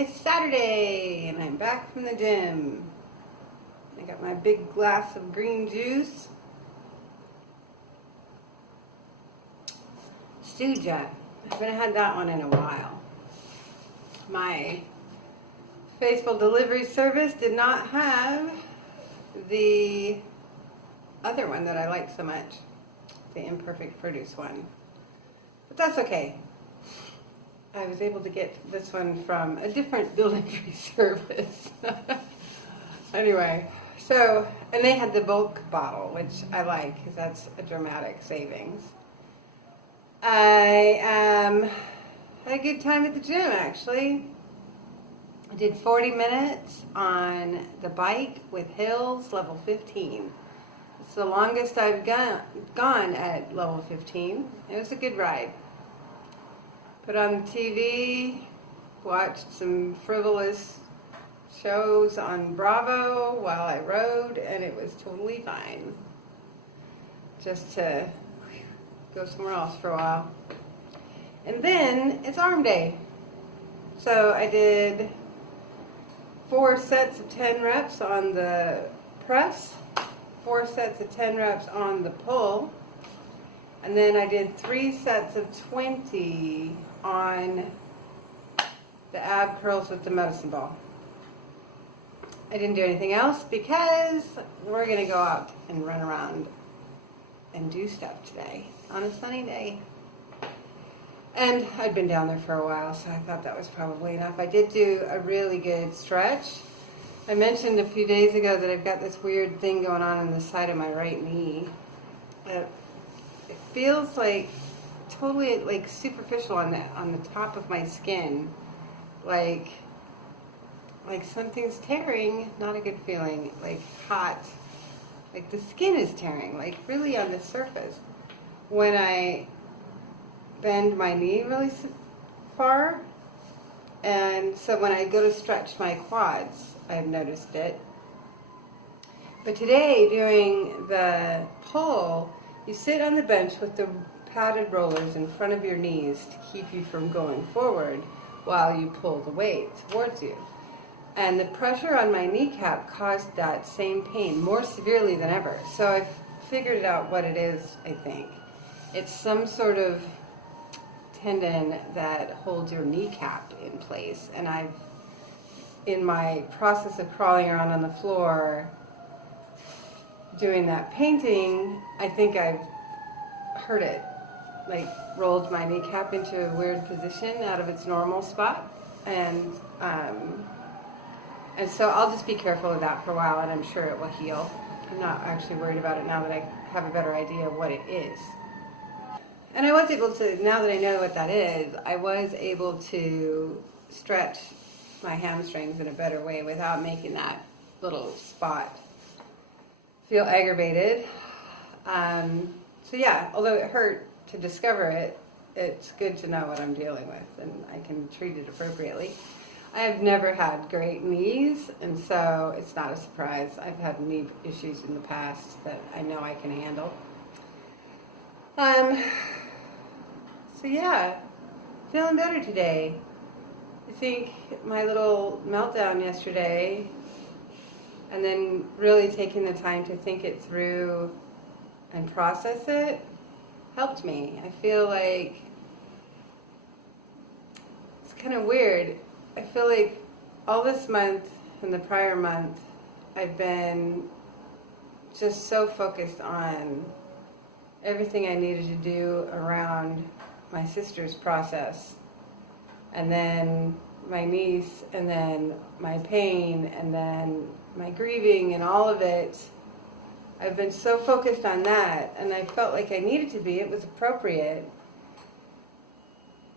It's Saturday and I'm back from the gym. I got my big glass of green juice. Suja. I haven't had that one in a while. My faithful delivery service did not have the other one that I like so much, the imperfect produce one. But that's okay. I was able to get this one from a different delivery service. Anyway, and they had the bulk bottle, which I like because that's a dramatic savings. I had a good time at the gym, actually. I did 40 minutes on the bike with Hills, level 15. It's the longest I've gone at level 15. It was a good ride. Put on TV, watched some frivolous shows on Bravo while I rode, and it was totally fine. Just to go somewhere else for a while. And then it's arm day. So I did 4 sets of 10 reps on the press, 4 sets of 10 reps on the pull, and then I did 3 sets of 20 on the ab curls with the medicine ball. I didn't do anything else because we're going to go out and run around and do stuff today on a sunny day. And I'd been down there for a while, so I thought that was probably enough. I did do a really good stretch. I mentioned a few days ago that I've got this weird thing going on the side of my right knee. It feels like totally like superficial on the top of my skin, like something's tearing. Not a good feeling. Like hot, like the skin is tearing, like really on the surface. When I bend my knee really far, and so when I go to stretch my quads, I've noticed it. But today, doing the pull, you sit on the bench with the padded rollers in front of your knees to keep you from going forward while you pull the weight towards you. And the pressure on my kneecap caused that same pain more severely than ever. So I figured out what it is, I think. It's some sort of tendon that holds your kneecap in place. And in my process of crawling around on the floor doing that painting, I think I've hurt it. Like rolled my kneecap into a weird position out of its normal spot. And so I'll just be careful of that for a while, and I'm sure it will heal. I'm not actually worried about it now that I have a better idea of what it is. And I was able to, now that I know what that is, I was able to stretch my hamstrings in a better way without making that little spot feel aggravated. So yeah, although it hurt to discover it, it's good to know what I'm dealing with, and I can treat it appropriately. I have never had great knees, and so it's not a surprise. I've had knee issues in the past that I know I can handle. So yeah, feeling better today. I think my little meltdown yesterday, and then really taking the time to think it through and process it, helped me. I feel like it's kind of weird. I feel like all this month and the prior month, I've been just so focused on everything I needed to do around my sister's process, and then my niece, and then my pain, and then my grieving, and all of it. I've been so focused on that, and I felt like I needed to be. It was appropriate.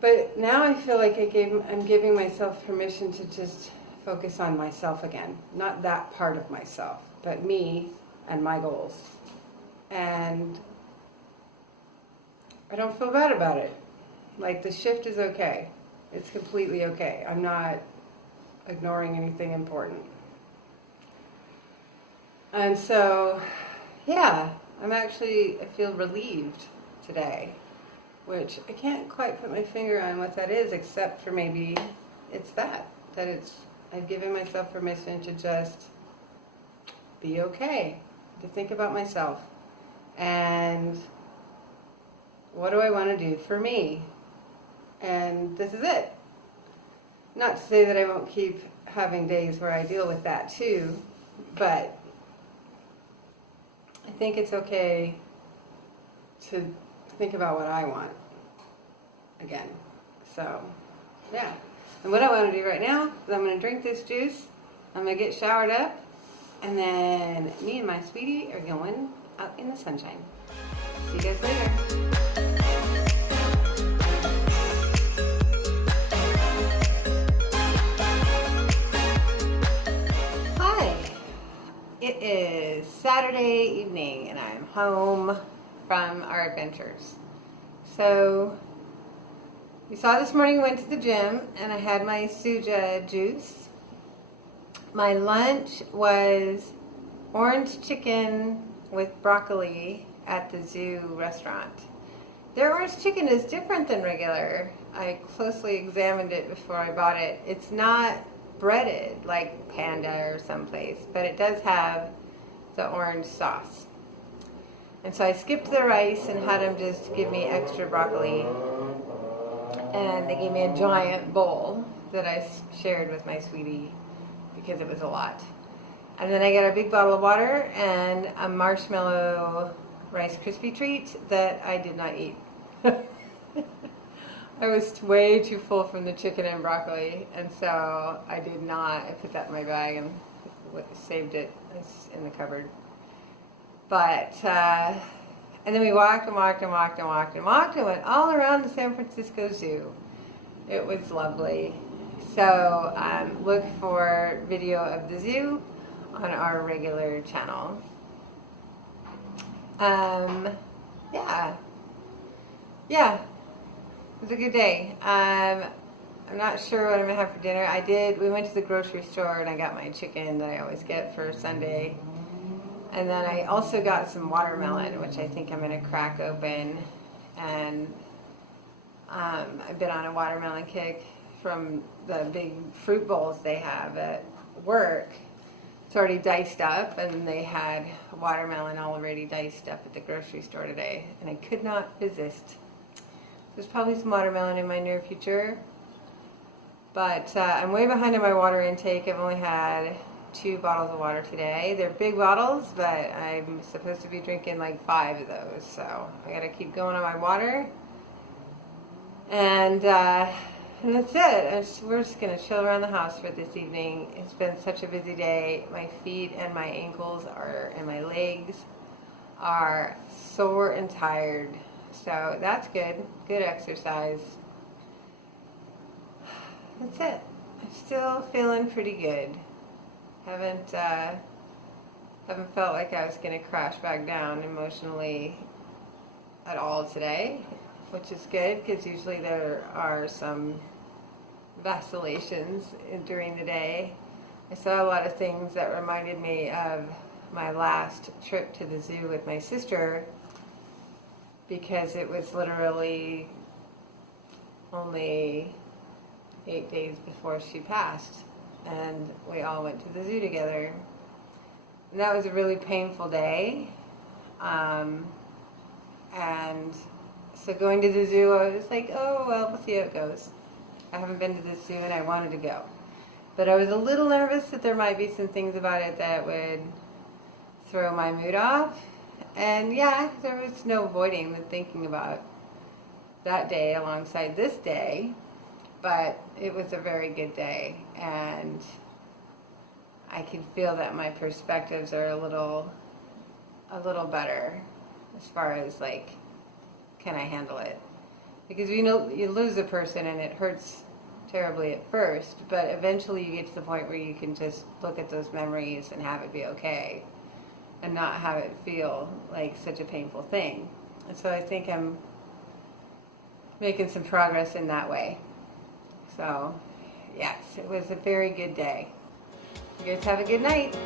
But now I feel like I'm giving myself permission to just focus on myself again. Not that part of myself, but me and my goals. And I don't feel bad about it. Like, the shift is okay. It's completely okay. I'm not ignoring anything important. And so, yeah, I feel relieved today, which I can't quite put my finger on what that is, except for maybe it's that that I've given myself permission to just be okay, to think about myself. And what do I want to do for me? And this is it. Not to say that I won't keep having days where I deal with that too, but I think it's okay to think about what I want again. So, yeah. And what I want to do right now is I'm going to drink this juice, I'm going to get showered up, and then me and my sweetie are going out in the sunshine. See you guys later. It is Saturday evening and I'm home from our adventures. So, you saw this morning I went to the gym and I had my Suja juice. My lunch was orange chicken with broccoli at the zoo restaurant. Their orange chicken is different than regular. I closely examined it before I bought it. It's not breaded like Panda or someplace, but it does have the orange sauce. And so I skipped the rice and had them just give me extra broccoli, and they gave me a giant bowl that I shared with my sweetie because it was a lot. And then I got a big bottle of water and a marshmallow Rice Krispie treat that I did not eat. I was way too full from the chicken and broccoli, and so I did not. I put that in my bag and saved it. It's in the cupboard. But, and then we walked and walked and walked and walked and walked and went all around the San Francisco Zoo. It was lovely. So look for video of the zoo on our regular channel. Yeah. It was a good day. I'm not sure what I'm going to have for dinner. We went to the grocery store and I got my chicken that I always get for Sunday. And then I also got some watermelon, which I think I'm going to crack open. And I've been on a watermelon kick from the big fruit bowls they have at work. It's already diced up, and they had watermelon already diced up at the grocery store today. And I could not resist. There's probably some watermelon in my near future, but I'm way behind on my water intake. I've only had 2 bottles of water today. They're big bottles, but I'm supposed to be drinking like 5 of those, so I gotta keep going on my water. And that's it. We're just gonna chill around the house for this evening. It's been such a busy day. My feet and my ankles and my legs are sore and tired. So that's good. Good exercise. That's it. I'm still feeling pretty good. Haven't felt like I was going to crash back down emotionally at all today, which is good because usually there are some vacillations during the day. I saw a lot of things that reminded me of my last trip to the zoo with my sister, because it was literally only 8 days before she passed, and we all went to the zoo together. And that was a really painful day. And so going to the zoo, I was like, oh, well, we'll see how it goes. I haven't been to the zoo and I wanted to go. But I was a little nervous that there might be some things about it that would throw my mood off. And yeah, there was no avoiding the thinking about that day alongside this day, but it was a very good day, and I can feel that my perspectives are a little better as far as like, can I handle it? Because you lose a person and it hurts terribly at first, but eventually you get to the point where you can just look at those memories and have it be okay, and not have it feel like such a painful thing. And so I think I'm making some progress in that way. So, yes, it was a very good day. You guys have a good night.